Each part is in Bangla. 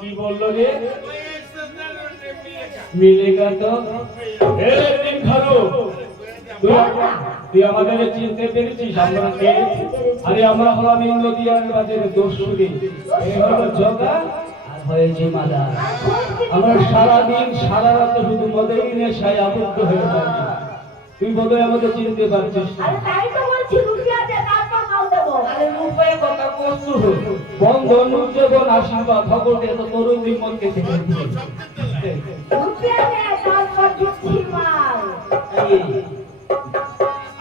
কি বললো রে মিলেগা তো তুই আমাদের চিনতে পেরেছিস আমরা কে? আরে আমরা হলাম ইন্দ্রদিয়ার বাজারে দস্যুরি, এই হলো জগা আর হয়েছে মাদা। আমরা সারাদিন সারা রাত শুধু মদের নেশায় আবদ্ধ হয়ে থাকি। তুই বোধহয় আমাদের চিনতে পারছিস। বন্ধন উজ্জীবন আশীর্বাদ ভগবত এত তরুণ মনকে থেকে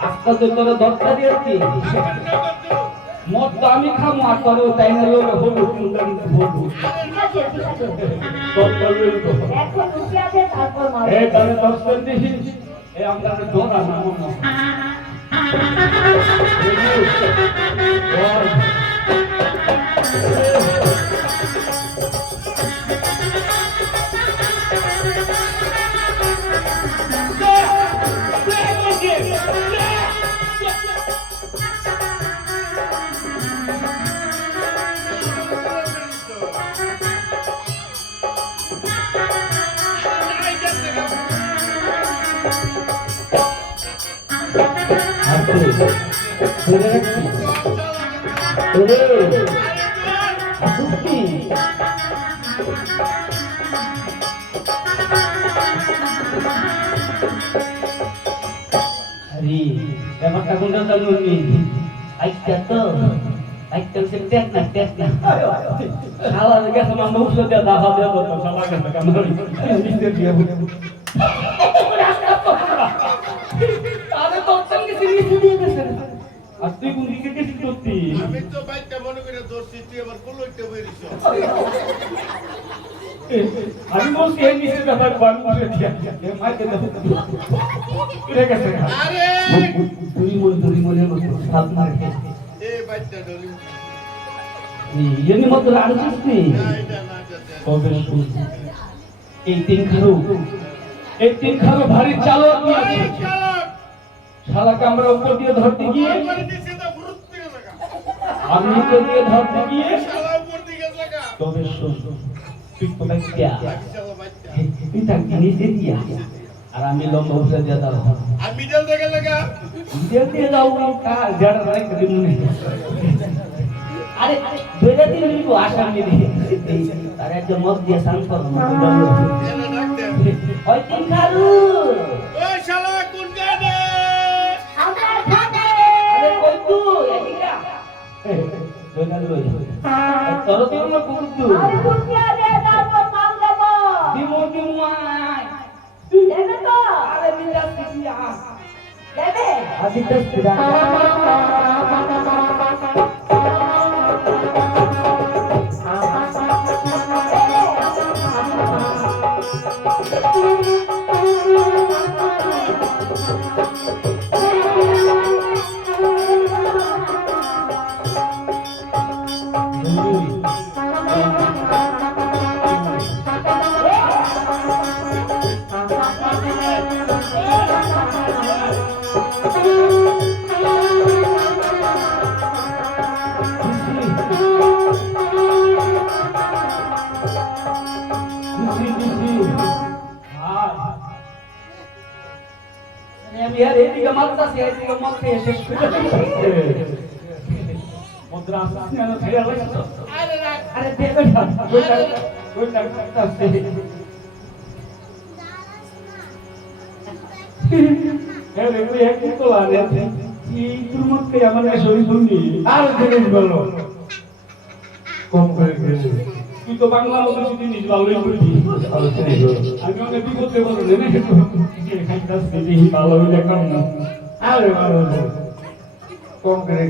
আজকাল তো তোরা দরকার দিয়েছি মদ তো আমি খামো আর তোর তাই না লোক হলু কিন্তু হলু তাহলে দর্শন দিস এ আমরা ডোরা না ব্যাপারটা কোনটা জানো নি আইটা তো আইটা সে টেক না শালা গেছে আমরা উঠে দেয়া দাহা দেয়া তো শালা গেছে কামড়ি নিচে দিয়ে আরে তো সঙ্গে নিচে দিয়ে গেছে আর তুই কোন দিকে গেছিস করতি? আমি তো বাইকটা মনে করে দর্শি তুই আবার কলইতে বেরিস। আমি বলছি এই নিচে ব্যাপার বান করে দিয়া এ মাইকে দাও রে গেছে আরে দুই মনে সাত মারে এ বাইকটা ডলি এমনি মতো আড়ছিস নি কবে শুন এই তিন খারু ভারী চালক নিয়ে আছে শালাকে আমরা উপর দিয়ে ধরতে গিয়ে আমি উপর দিয়ে ধরতে গিয়ে তবে শুন তুই তো বাইকা তুই তার নিচে দিয়া আর আমি লম্বা উঠে দিয়ে দাও আর মিডল থেকে লাগা মিডল দিয়ে দাও কার যারা রাখতে দিন আরে দুইটা দিন নিব আসামি দিয়ে আর একটা মদ দিয়ে শান্ত করব ওই তিন খারু ওই শালা কোন গানে আমরা থাকে আরে কই তুই এদিকে দুইটা লই তোর তো না কুকুর আরে কুটিয়া দে তারপর মাল দেব দিমু আয় দেবে তো আরে বিন্দাস দিয়া দেবে আদিত্য সিরা यार एदिকে মারতাছে এদিকে মারতে শেষ করে মুদ্রা আসছে না ধরে লাগছে আরে দেবে না ওইটা কাটতাছে আরে ওই এক তো লাগে কি তুমকে আমার শরীর শুনি আর জিনিস বলো কম করে গেছে তুই তো বাংলা মতো জিনিস ভালোই বলবি আমি অনেক বিপদে বলো না খাইতাছি ভালো হইলে কম না আরে ভালো কম করে